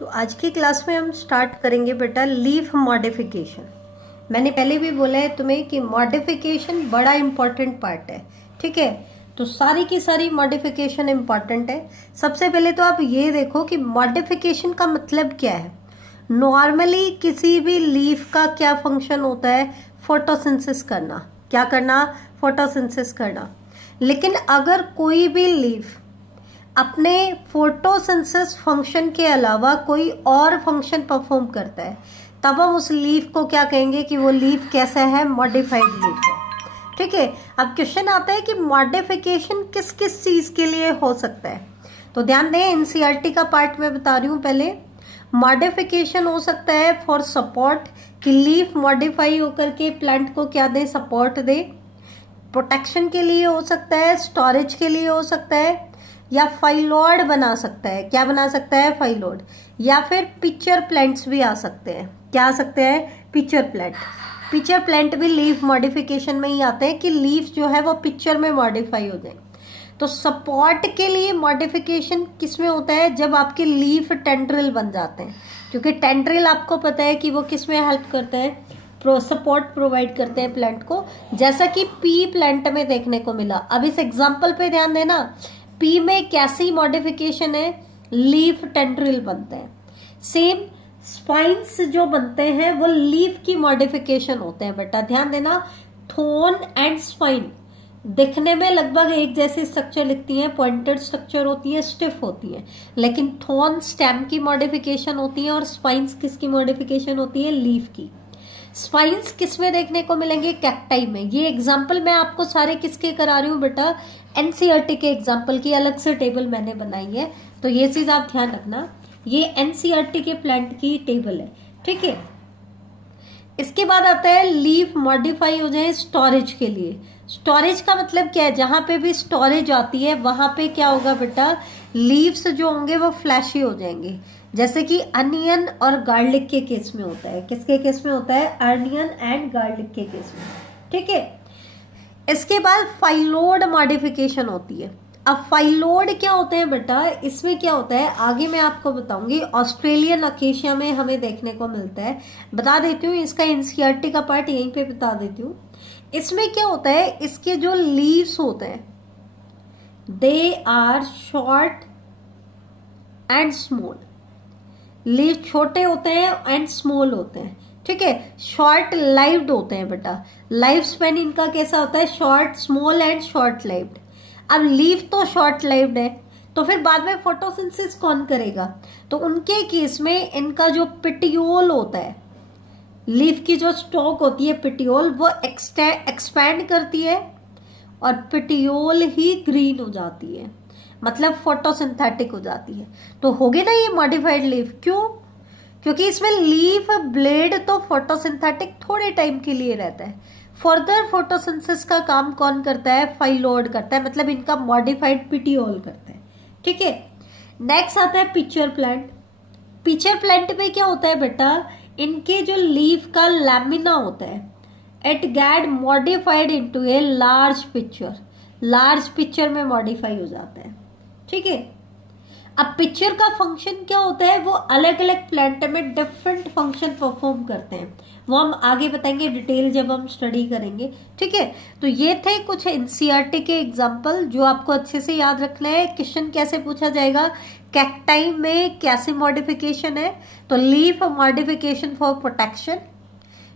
तो आज की क्लास में हम स्टार्ट करेंगे बेटा लीफ मॉडिफिकेशन। मैंने पहले भी बोला है तुम्हें कि मॉडिफिकेशन बड़ा इंपॉर्टेंट पार्ट है, ठीक है। तो सारी की सारी मॉडिफिकेशन इंपॉर्टेंट है। सबसे पहले तो आप ये देखो कि मॉडिफिकेशन का मतलब क्या है। नॉर्मली किसी भी लीफ का क्या फंक्शन होता है, फोटोसिंथेसिस करना। क्या करना? फोटोसिंथेसिस करना। लेकिन अगर कोई भी लीफ अपने फोटोसिंथेसिस फंक्शन के अलावा कोई और फंक्शन परफॉर्म करता है, तब हम उस लीफ को क्या कहेंगे कि वो लीफ कैसा है? मॉडिफाइड लीफ है, ठीक है। अब क्वेश्चन आता है कि मॉडिफिकेशन किस किस चीज के लिए हो सकता है। तो ध्यान दें, एनसीईआरटी का पार्ट में बता रही हूं। पहले मॉडिफिकेशन हो सकता है फॉर सपोर्ट, कि लीफ मॉडिफाई होकर के प्लांट को क्या दे? सपोर्ट दे। प्रोटेक्शन के लिए हो सकता है, स्टोरेज के लिए हो सकता है, या फाइलोड बना सकता है। क्या बना सकता है? फाइलोड। या फिर पिक्चर प्लांट्स भी आ सकते हैं। क्या आ सकते हैं? Pitcher plant. पिक्चर प्लांट भी लीफ मॉडिफिकेशन में ही आते हैं कि लीफ जो है वो पिक्चर में मॉडिफाई हो जाए। तो सपोर्ट के लिए मॉडिफिकेशन किस में होता है? जब आपके लीफ टेंड्रिल बन जाते हैं, क्योंकि टेंड्रिल आपको पता है कि वो किस में हेल्प करते हैं? सपोर्ट प्रोवाइड करते हैं प्लांट को, जैसा कि पी प्लांट में देखने को मिला। अब इस एग्जाम्पल पे ध्यान देना, पी में कैसी मॉडिफिकेशन है? लीफ टेंड्रिल बनते हैं। सेम स्पाइन्स जो बनते हैं वो लीफ की मॉडिफिकेशन होते हैं बेटा। ध्यान देना, थोन एंड स्पाइन दिखने में लगभग एक जैसी स्ट्रक्चर लिखती है, पॉइंटेड स्ट्रक्चर होती है, स्टिफ होती है। लेकिन थोन स्टेम की मॉडिफिकेशन होती है और स्पाइन्स किसकी मॉडिफिकेशन होती है? लीफ की। स्पाइन्स किस में देखने को मिलेंगे? कैक्टाई में। ये एग्जाम्पल मैं आपको सारे किसके करा रही हूँ बेटा? एनसीईआरटी के एग्जाम्पल की अलग से टेबल मैंने बनाई है, तो ये चीज आप ध्यान रखना। ये एनसीईआरटी के प्लांट की टेबल है, ठीक है। इसके बाद आता है लीफ मॉडिफाई हो जाए स्टोरेज के लिए। स्टोरेज का मतलब क्या है? जहां पे भी स्टोरेज आती है वहां पे क्या होगा बेटा? लीव्स जो होंगे वो फ्लैशी हो जाएंगे, जैसे कि अनियन और गार्लिक के केस में होता है। किसके केस में होता है? अनियन एंड गार्लिक के केस में, ठीक है। इसके बाद फाइलोड मॉडिफिकेशन होती है। अब फाइलोड क्या होते हैं बेटा? इसमें क्या होता है आगे मैं आपको बताऊंगी। ऑस्ट्रेलियन अकेशिया में हमें देखने को मिलता है। बता देती हूँ, इसका एनसीईआरटी का पार्ट यहीं पे बता देती हूँ। इसमें क्या होता है, इसके जो लीव्स होते हैं they are short and small. Leave छोटे होते हैं एंड स्मॉल होते हैं, ठीक है। शॉर्ट लाइव्ड होते हैं बेटा। लाइफ स्पेन इनका कैसा होता है? Short, small and short lived. अब लीफ तो शॉर्ट लाइव्ड है, तो फिर बाद में फोटोसिंथेसिस कौन करेगा? तो उनके केस में इनका जो पिटियोल होता है, लीफ की जो स्टॉक होती है पिटियोल, वो एक्सपैंड करती है और पिटियोल ही ग्रीन हो जाती है, मतलब फोटोसिंथेटिक हो जाती है। तो हो गई ना ये मॉडिफाइड लीफ। क्यों? क्योंकि इसमें लीफ ब्लेड तो फोटोसिंथेटिक थोड़े टाइम के लिए रहता है। फर्दर फोटोसिंथेसिस का काम कौन करता है? फाइलोड करता है, मतलब इनका मॉडिफाइड पिटियोल करता है, ठीक है। नेक्स्ट आता है पिक्चर प्लांट। पिक्चर प्लांट में क्या होता है बेटा? इनके जो लीफ का लैमिना होता है, it get modified into a large picture. Large picture में मॉडिफाई हो जाता है, ठीक है। अब पिक्चर का फंक्शन क्या होता है? वो अलग अलग प्लांट में डिफरेंट फंक्शन परफॉर्म करते हैं, वो हम आगे बताएंगे डिटेल जब हम स्टडी करेंगे, ठीक है। तो ये थे कुछ एनसीईआरटी के एग्जांपल जो आपको अच्छे से याद रखना है। क्वेश्चन कैसे पूछा जाएगा? कैक्टाई में कैसी मॉडिफिकेशन है? तो लीफ मॉडिफिकेशन फॉर प्रोटेक्शन,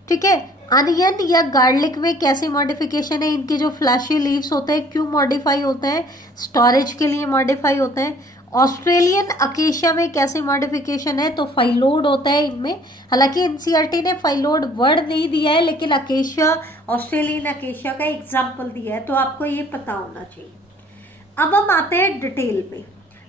ठीक है। अनियन या गार्लिक में कैसी मॉडिफिकेशन है? इनके जो फ्लैशी लीव्स होते हैं क्यों मॉडिफाई होते हैं? स्टोरेज के लिए मॉडिफाई होते हैं। ऑस्ट्रेलियन अकेशिया में कैसी मॉडिफिकेशन है? तो फाइलोड होता है इनमें। हालांकि एनसीईआरटी ने फाइलोड वर्ड नहीं दिया है, लेकिन अकेशिया, ऑस्ट्रेलियन अकेशिया का एग्जाम्पल दिया है, तो आपको ये पता होना चाहिए। अब हम आते हैं डिटेल में।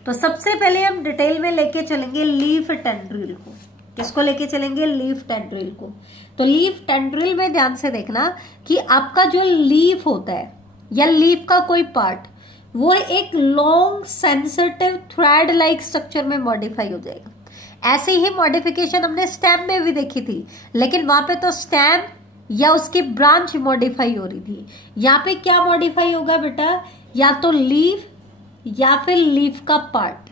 तो सबसे पहले हम डिटेल में लेके चलेंगे लीफ टेंड्रिल को। किसको लेके चलेंगे? लीफ टेंड्रिल को। तो लीफ टेंड्रिल में ध्यान से देखना कि आपका जो लीफ होता है या लीफ का कोई पार्ट, वो एक long sensitive thread like structure में मॉडिफाई हो जाएगा। ऐसी ही मॉडिफिकेशन हमने स्टेम में भी देखी थी, लेकिन वहां पे तो स्टेम या उसकी ब्रांच मॉडिफाई हो रही थी। यहाँ पे क्या मॉडिफाई होगा बेटा? या तो लीफ या फिर लीफ का पार्ट।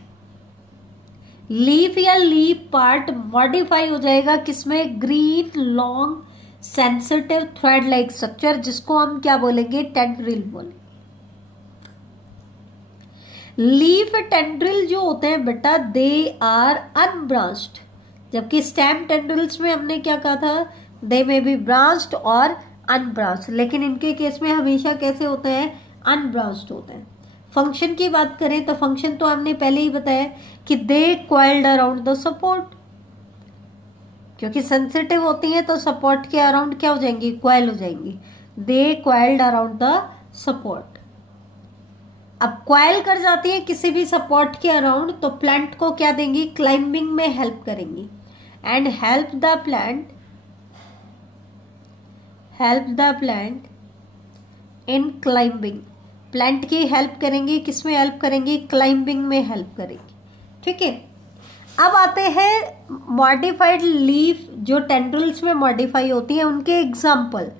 लीफ या लीफ पार्ट मॉडिफाई हो जाएगा किसमें, green long sensitive thread like structure, जिसको हम क्या बोलेंगे, टेंड्रिल बोलेंगे। लीफ टेंड्रिल जो होते हैं बेटा दे आर अनब्रांच्ड, जबकि स्टेम टेंड्रिल्स में हमने क्या कहा था, दे मे बी ब्रांच्ड और अनब्रांच्ड, लेकिन इनके केस में हमेशा कैसे होते हैं, अनब्रांच्ड होते हैं। फंक्शन की बात करें तो फंक्शन तो हमने पहले ही बताया कि दे क्वाइल्ड अराउंड द सपोर्ट, क्योंकि सेंसिटिव होती है तो सपोर्ट के अराउंड क्या हो जाएंगी, क्वाइल हो जाएंगी। दे क्वाइल्ड अराउंड द सपोर्ट। अब क्वाइल कर जाती है किसी भी सपोर्ट के अराउंड तो प्लांट को क्या देंगी, क्लाइंबिंग में हेल्प करेंगी। And help the plant in climbing, plant की हेल्प करेंगी, किसमें हेल्प करेंगी, क्लाइंबिंग में हेल्प करेंगी। ठीक है, अब आते हैं मॉडिफाइड लीफ जो टेंड्रिल्स में मॉडिफाई होती है, उनके एग्जाम्पल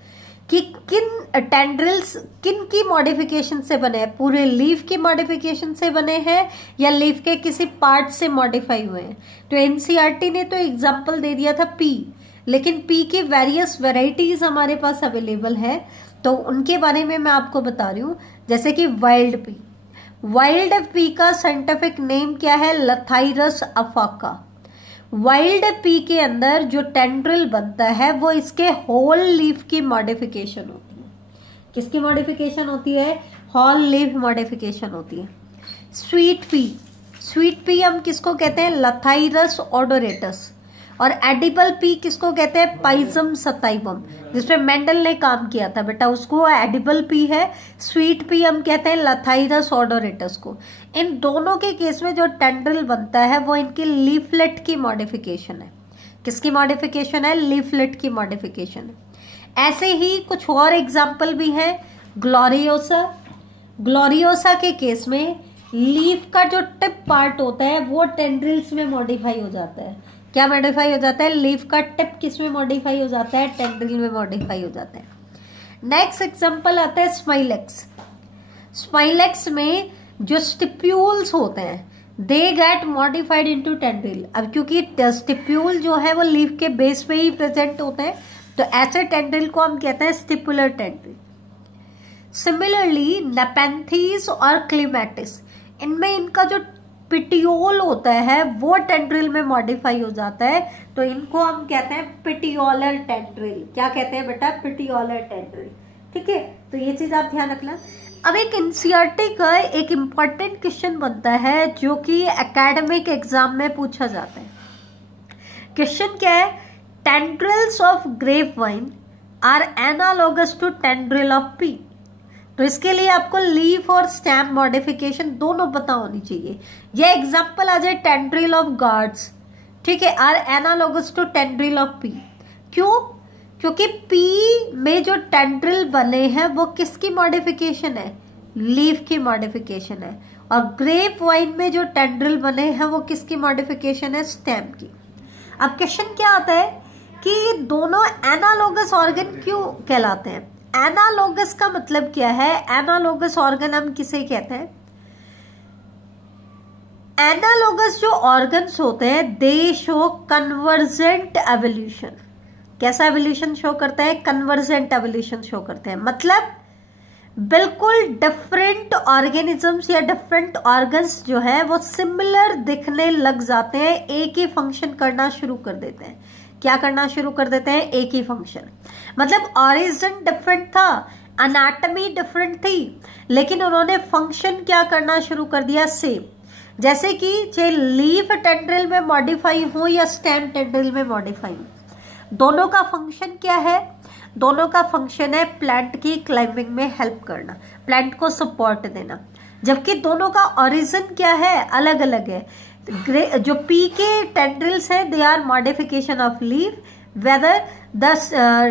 कि किन टेंड्रिल्स किन की मॉडिफिकेशन से बने हैं, पूरे लीफ की मॉडिफिकेशन से बने हैं या लीफ के किसी पार्ट से मॉडिफाई हुए हैं। तो एनसीईआरटी ने तो एग्जाम्पल दे दिया था पी, लेकिन पी की वेरियस वेराइटीज हमारे पास अवेलेबल है, तो उनके बारे में मैं आपको बता रही हूँ। जैसे कि वाइल्ड पी, वाइल्ड पी का साइंटिफिक नेम क्या है, लथाइरस अफाका। वाइल्ड पी के अंदर जो टेंड्रिल बनता है वो इसके होल लीफ की मॉडिफिकेशन होती है। किसकी मॉडिफिकेशन होती है, होल लीफ मॉडिफिकेशन होती है। स्वीट पी, स्वीट पी हम किसको कहते हैं, लथाइरस ओडोरेटस। और एडिबल पी किसको कहते हैं, पाइजम सताइवम, जिसमें मेंडल ने काम किया था बेटा, उसको एडिबल पी है। स्वीट पी हम कहते हैं लथाइरस ओडोरेटस को। इन दोनों के केस में जो टेंड्रिल बनता है वो इनकी लीफलेट की मॉडिफिकेशन है। किसकी मॉडिफिकेशन है, लीफलेट की मॉडिफिकेशन है। ऐसे ही कुछ और एग्जाम्पल भी हैं। ग्लोरियोसा, ग्लोरियोसा के केस में लीफ का जो टिप पार्ट होता है वो टेंड्रिल्स में मॉडिफाई हो जाता है। क्या मॉडिफाई हो जाता है, लीफ का टिप किस में मॉडिफाई हो जाता है, टेंड्रिल में मॉडिफाई हो जाता है। नेक्स्ट एग्जांपल आता है स्माइलेक्स। स्माइलेक्स में जो स्टिप्यूल्स होते हैं they get modified into tendril. अब क्योंकि स्टिप्यूल जो है वो लीफ के बेस पे ही प्रेजेंट होते हैं तो ऐसे टेंड्रिल को हम कहते हैं स्टिपुलर टेंड्रिल। सिमिलरली नेपेंथीज और क्लीमेटिस, इनमें इनका जो पिटियोल होता है वो टेंड्रिल में मॉडिफाई हो जाता है, तो इनको हम कहते हैं पिटियोलर टेंड्रिल। क्या कहते हैं बेटा, पिटियोलर टेंड्रिल। ठीक है, तो ये चीज आप ध्यान रखना। अब एक एनसीईआरटी का एक इम्पॉर्टेंट क्वेश्चन बनता है जो कि एकेडमिक एग्जाम में पूछा जाता है। क्वेश्चन क्या है, tendrils of grape vine are analogous to tendril of pea. तो इसके लिए आपको लीफ और स्टेम मॉडिफिकेशन दोनों पता होनी चाहिए। ये एग्जांपल आ जाए टेंड्रिल ऑफ गार्ड्स, ठीक है, are analogous to tendril of pea. क्यों, क्योंकि पी में जो टेंड्रिल बने हैं वो किसकी मॉडिफिकेशन है, लीफ की मॉडिफिकेशन है। और ग्रेप वाइन में जो टेंड्रिल बने हैं वो किसकी मॉडिफिकेशन है, स्टेम की। अब क्वेश्चन क्या आता है कि दोनों एनालोगस ऑर्गन क्यों कहलाते हैं। एनालोगस का मतलब क्या है, एनालोगस ऑर्गन हम किसे कहते हैं, एनालोगस जो ऑर्गन्स होते हैं दे शो कन्वर्जेंट एवोल्यूशन। कैसा एवोल्यूशन शो करता है, कन्वर्जेंट एवोल्यूशन शो करते हैं। मतलब बिल्कुल डिफरेंट ऑर्गेनिजम्स या डिफरेंट ऑर्गन्स जो है वो सिमिलर दिखने लग जाते हैं, एक ही फंक्शन करना शुरू कर देते हैं। क्या करना शुरू कर देते हैं, एक ही फंक्शन। मतलब ऑरिजिन डिफरेंट था, अनाटमी डिफरेंट थी, लेकिन उन्होंने फंक्शन क्या करना शुरू कर दिया, सेम। जैसे कि चाहे लीफ टेंड्रिल में मॉडिफाई हो या स्टेम टेंड्रिल में मॉडिफाई हो, दोनों का फंक्शन क्या है, दोनों का फंक्शन है प्लांट की क्लाइंबिंग में हेल्प करना, प्लांट को सपोर्ट देना। जबकि दोनों का ओरिजिन क्या है, अलग अलग है। जो पी के टेंड्रिल्स है they are modification of leaf, whether the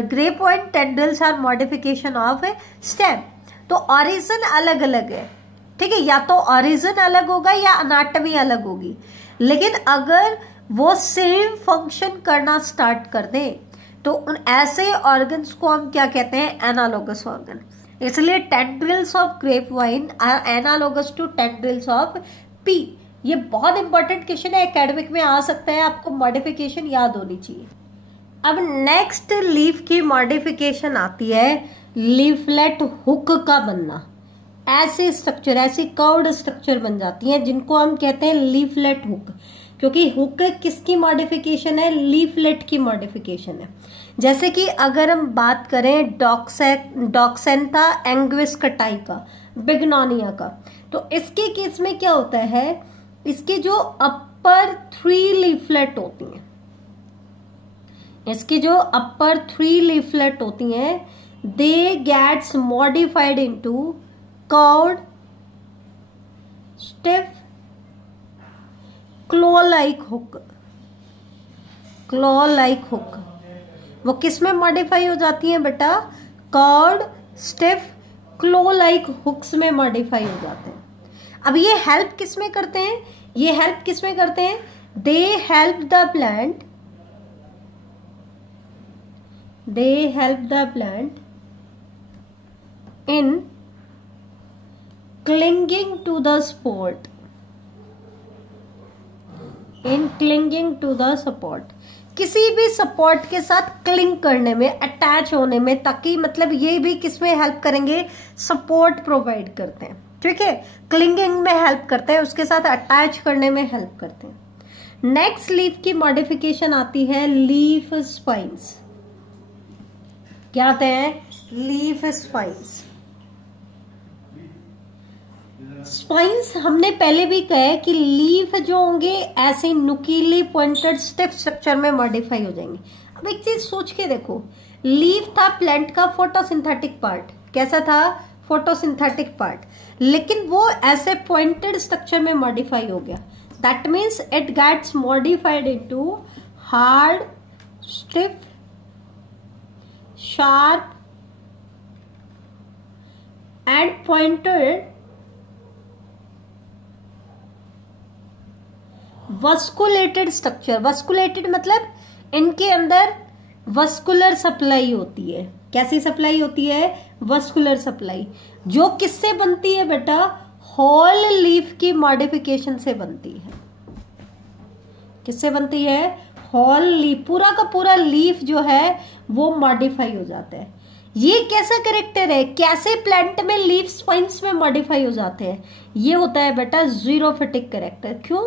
grape vine tendrils are modification of stem. तो ओरिजिन अलग अलग है, ठीक है, या तो ओरिजिन अलग होगा या अनाटमी अलग होगी, लेकिन अगर वो सेम फंक्शन करना स्टार्ट कर दे तो उन ऐसे ऑर्गन्स को हम क्या कहते हैं, एनालोगस ऑर्गन। इसलिए tendrils of grape vine are analogous to tendrils of pea. ये बहुत इंपॉर्टेंट क्वेश्चन है, एकेडमिक में आ सकता है, आपको मॉडिफिकेशन याद होनी चाहिए। अब नेक्स्ट लीफ की मॉडिफिकेशन आती है लीफलेट हुक का बनना। ऐसे स्ट्रक्चर, ऐसी कर्व्ड स्ट्रक्चर बन जाती हैं जिनको हम कहते हैं लीफलेट हुक, क्योंकि हुक किसकी मॉडिफिकेशन है? लीफलेट की मॉडिफिकेशन है। जैसे कि अगर हम बात करें डॉक्सेंथा एंग्विस्कटाई का, बिग्नोनिया का, तो इसके केस में क्या होता है, इसके जो अपर 3 लीफलेट होती हैं, इसकी जो अपर 3 लीफलेट होती हैं, they gets modified into curved stiff claw like hook. Claw like hook वो किस में मॉडिफाई हो जाती हैं बेटा? Curved stiff claw like hooks में मॉडिफाई हो जाते हैं। अब ये हेल्प किस में करते हैं? ये हेल्प किस में करते हैं? They help the plant, they help the plant in clinging to the support, in clinging to the support, किसी भी सपोर्ट के साथ क्लिंग करने में, अटैच होने में, ताकि मतलब ये भी किसमें हेल्प करेंगे? सपोर्ट प्रोवाइड करते हैं, ठीक है, क्लिंगिंग में हेल्प करते हैं, उसके साथ अटैच करने में हेल्प करते हैं। नेक्स्ट लीफ की मॉडिफिकेशन आती है लीफ स्पाइन्स। क्या आते हैं? Leaf spines. स्पाइन्स हमने पहले भी कहा है कि लीफ जो होंगे ऐसे नुकीली पॉइंटेड स्टिफ स्ट्रक्चर में मॉडिफाई हो जाएंगे। अब एक चीज सोच के देखो, लीफ था प्लांट का फोटोसिंथेटिक पार्ट। कैसा था? फोटोसिंथेटिक पार्ट, लेकिन वो ऐसे पॉइंटेड स्ट्रक्चर में मॉडिफाई हो गया। That means it gets modified into hard stiff sharp and pointed vasculated structure. Vasculated मतलब इनके अंदर वस्कुलर सप्लाई होती है। कैसी सप्लाई होती है? वस्कुलर सप्लाई, जो किससे बनती है बेटा? होल लीफ की मॉडिफिकेशन से बनती है। किससे बनती है? होल लीफ, पूरा का पूरा लीफ जो है वो मॉडिफाई हो जाता है। ये कैसा कैरेक्टर है? कैसे प्लांट में लीफ स्पाइन्स में मॉडिफाई हो जाते हैं? ये होता है बेटा जीरोफिटिक कैरेक्टर। क्यों?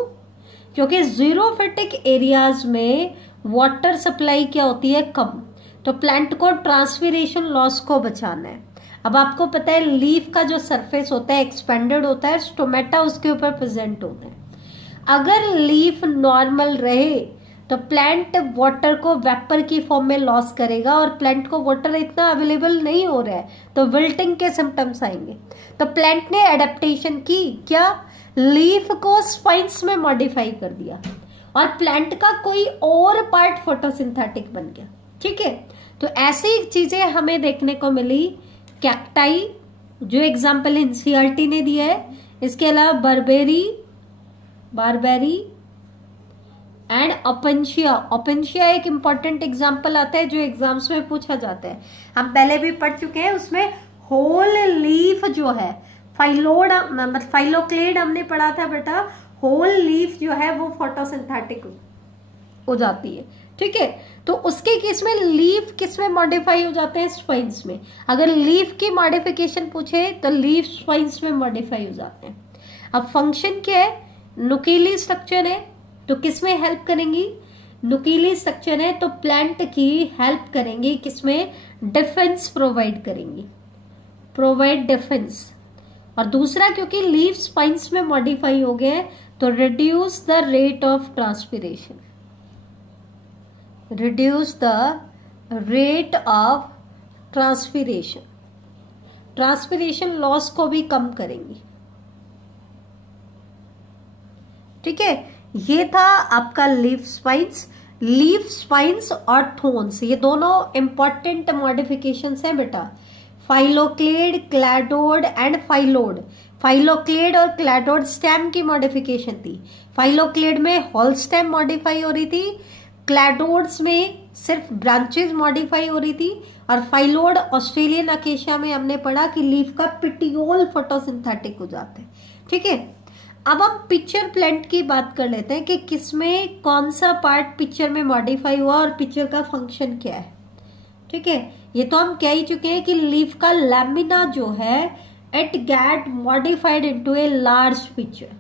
क्योंकि जीरोफिटिक एरियाज में वाटर सप्लाई क्या होती है? कम, तो प्लांट को ट्रांसपीरेशन लॉस को बचाना है। अब आपको पता है लीफ का जो सरफेस होता है एक्सपेंडेड होता है, स्टोमेटा उसके ऊपर प्रेजेंट होता है। अगर लीफ नॉर्मल रहे तो प्लांट वाटर को वेपर की फॉर्म में लॉस करेगा, और प्लांट को वाटर इतना अवेलेबल नहीं हो रहा है तो विल्टिंग के सिम्टम्स आएंगे। तो प्लांट ने एडेप्टेशन की, क्या? लीफ को स्पाइन्स में मॉडिफाई कर दिया, और प्लांट का कोई और पार्ट फोटोसिंथेटिक बन गया। ठीक है, तो ऐसी चीजें हमें देखने को मिली। कैक्टाई जो एग्जाम्पल एनसीईआरटी ने दिया है, इसके अलावा बारबेरी एंड ओपेंशिया। ओपेंशिया एक इंपॉर्टेंट एग्जाम्पल आता है जो एग्जाम्स में पूछा जाता है, हम पहले भी पढ़ चुके हैं। उसमें होल लीफ जो है, फाइलोक्लेड हमने पढ़ा था बेटा, होल लीफ जो है वो फोटोसिंथेटिक हो जाती है। ठीक है, तो उसके केस में लीफ किस में मॉडिफाई हो जाते हैं? स्पाइन्स में। अगर लीफ की मॉडिफिकेशन पूछे तो लीफ स्पाइन्स में मॉडिफाई हो जाते हैं। अब फंक्शन क्या है? नुकीली स्ट्रक्चर है तो किस में हेल्प करेंगी? नुकीली स्ट्रक्चर है तो प्लांट की हेल्प करेंगी, किसमें? डिफेंस प्रोवाइड करेंगी, प्रोवाइड डिफेंस। और दूसरा, क्योंकि लीफ स्पाइन्स में मॉडिफाई हो गए हैं तो reduce the rate of transpiration, reduce the rate of transpiration, transpiration loss को भी कम करेंगी। ठीक है, ये था आपका लीफ स्पाइन्स। लीफ स्पाइन्स और थोन्स ये दोनों इंपॉर्टेंट मॉडिफिकेशंस हैं बेटा। Phylloclade, cladode and phyllode. Phylloclade और क्लैडोड स्टेम की मॉडिफिकेशन थी। फाइलोक्लेड में होल स्टेम मॉडिफाई हो रही थी, क्लैडोड्स में सिर्फ ब्रांचेस मॉडिफाई हो रही थी, और फाइलोड ऑस्ट्रेलियन अकेशिया में हमने पढ़ा कि लीफ का पिटियोल फोटोसिंथेटिक हो जाता है। ठीक है, अब हम पिक्चर प्लांट की बात कर लेते हैं कि किसमें कौन सा पार्ट पिक्चर में मॉडिफाई हुआ और पिक्चर का फंक्शन क्या है। ठीक है, ये तो हम कह ही चुके हैं कि लीफ का लैमिना जो है it get modified into a large picture.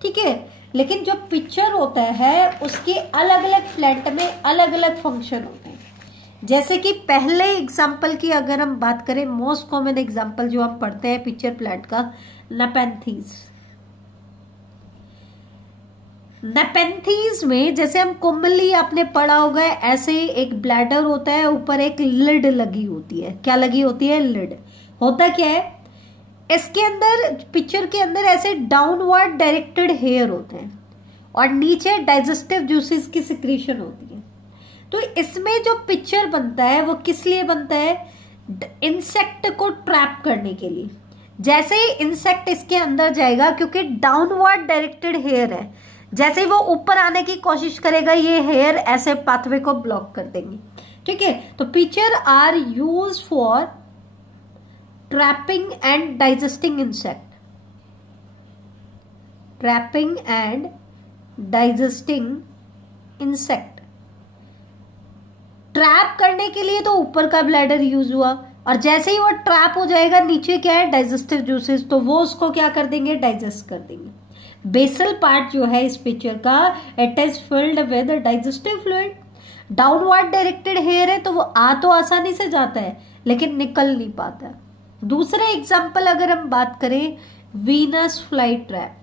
ठीक है, लेकिन जो पिक्चर होता है उसके अलग अलग प्लांट में अलग अलग फंक्शन होते हैं। जैसे कि पहले एग्जाम्पल की अगर हम बात करें, मोस्ट कॉमन एग्जाम्पल जो हम पढ़ते हैं पिक्चर प्लांट का, नेपेंथीज। नेपेंथीज में जैसे हम कुंबली आपने पढ़ा होगा, ऐसे ही एक ब्लैडर होता है, ऊपर एक लिड लगी होती है। क्या लगी होती है? लिड। होता क्या है इसके अंदर, पिक्चर के अंदर ऐसे डाउनवर्ड डायरेक्टेड हेयर होते हैं और नीचे डाइजेस्टिव जूसेस की सिक्रीशन होती है। तो इसमें जो पिक्चर बनता है वो किस लिए बनता है? इंसेक्ट को ट्रैप करने के लिए। जैसे ही इंसेक्ट इसके अंदर जाएगा, क्योंकि डाउनवर्ड डायरेक्टेड हेयर है, जैसे ही वो ऊपर आने की कोशिश करेगा ये हेयर ऐसे पाथवे को ब्लॉक कर देंगे। ठीक है, तो picture are use for trapping and digesting insect. Trapping and digesting insect. Trap करने के लिए तो ऊपर का ब्लैडर यूज हुआ, और जैसे ही वो ट्रैप हो जाएगा नीचे क्या है? डाइजेस्टिव जूसेस, तो वो उसको क्या कर देंगे? डाइजेस्ट कर देंगे। बेसल पार्ट जो है इस पिक्चर का, it is filled with digestive fluid. Downward directed hair है तो वो आ तो आसानी से जाता है लेकिन निकल नहीं पाता। दूसरे एग्जाम्पल अगर हम बात करें, वीनस फ्लाई ट्रैप।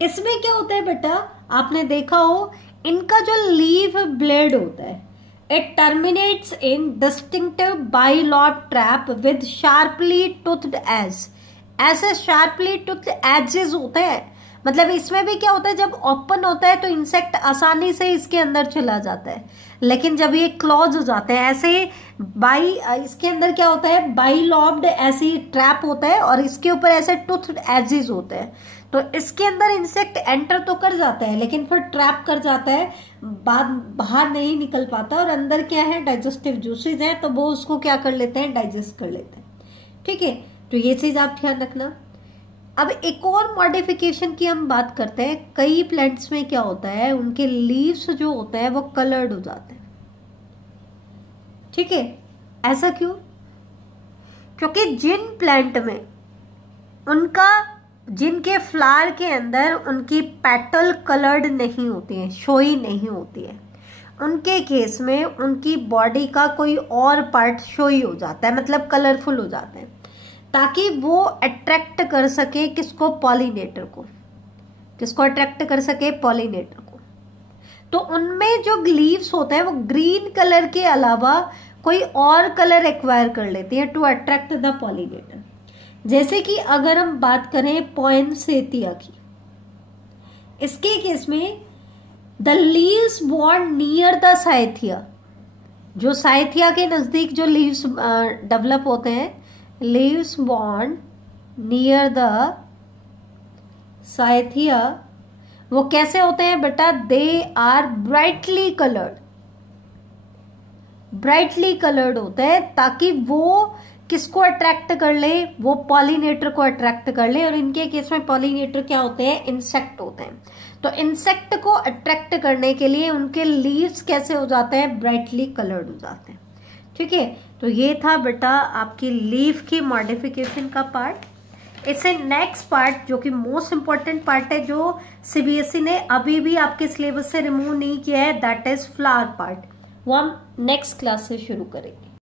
इसमें क्या होता है बेटा, आपने देखा हो इनका जो लीफ ब्लेड होता है, it terminates in distinctive bilobe trap with sharply toothed edge. ऐसे शार्पली टूथड एजेस होते हैं। मतलब इसमें भी क्या होता है, जब ओपन होता है तो इंसेक्ट आसानी से इसके अंदर चला जाता है, लेकिन जब ये क्लोज हो जाते हैं ऐसे इसके अंदर क्या होता है? बाइलॉब्ड ऐसी ट्रैप होता है और इसके ऊपर ऐसे टूथड एजेस होते हैं। तो इसके अंदर इंसेक्ट एंटर तो कर जाता है लेकिन फिर ट्रैप कर जाता है, बाहर नहीं निकल पाता, और अंदर क्या है? डाइजेस्टिव जूसेस है, तो वो उसको क्या कर लेते हैं? डाइजेस्ट कर लेते हैं। ठीक है, तो ये चीज आप ध्यान रखना। अब एक और मॉडिफिकेशन की हम बात करते हैं। कई प्लांट्स में क्या होता है, उनके लीव्स जो होते हैं वो कलर्ड हो जाते हैं। ठीक है, ऐसा क्यों? क्योंकि जिन प्लांट में जिनके फ्लावर के अंदर उनकी पेटल कलर्ड नहीं होती है, शोई नहीं होती है, उनके केस में उनकी बॉडी का कोई और पार्ट शोई हो जाता है, मतलब कलरफुल हो जाते हैं, ताकि वो अट्रैक्ट कर सके किसको? पॉलिनेटर को। किसको अट्रैक्ट कर सके? पॉलिनेटर को। तो उनमें जो लीव्स होते हैं वो ग्रीन कलर के अलावा कोई और कलर एक्वायर कर लेती है टू अट्रैक्ट द पॉलिनेटर। जैसे कि अगर हम बात करें पोइनसेटिया की, इसके केस में the leaves born near the Cyathea, जो साइथिया के नजदीक जो लीव्स डेवलप होते हैं, leaves born near the Cyathea, वो कैसे होते हैं बेटा? दे आर ब्राइटली कलर्ड होते हैं, ताकि वो किसको अट्रैक्ट कर ले? वो पॉलिनेटर को अट्रैक्ट कर ले। और इनके केस में पॉलिनेटर क्या होते हैं? इंसेक्ट होते हैं। तो इंसेक्ट को अट्रैक्ट करने के लिए उनके लीव्स कैसे हो जाते हैं? ब्राइटली कलर्ड हो जाते हैं। ठीक है, तो ये था बेटा आपकी लीफ की मॉडिफिकेशन का पार्ट। इससे नेक्स्ट पार्ट जो कि मोस्ट इंपॉर्टेंट पार्ट है, जो सीबीएसई ने अभी भी आपके सिलेबस से रिमूव नहीं किया है, दैट इज फ्लावर पार्ट। वो हम नेक्स्ट क्लास से शुरू करेंगे।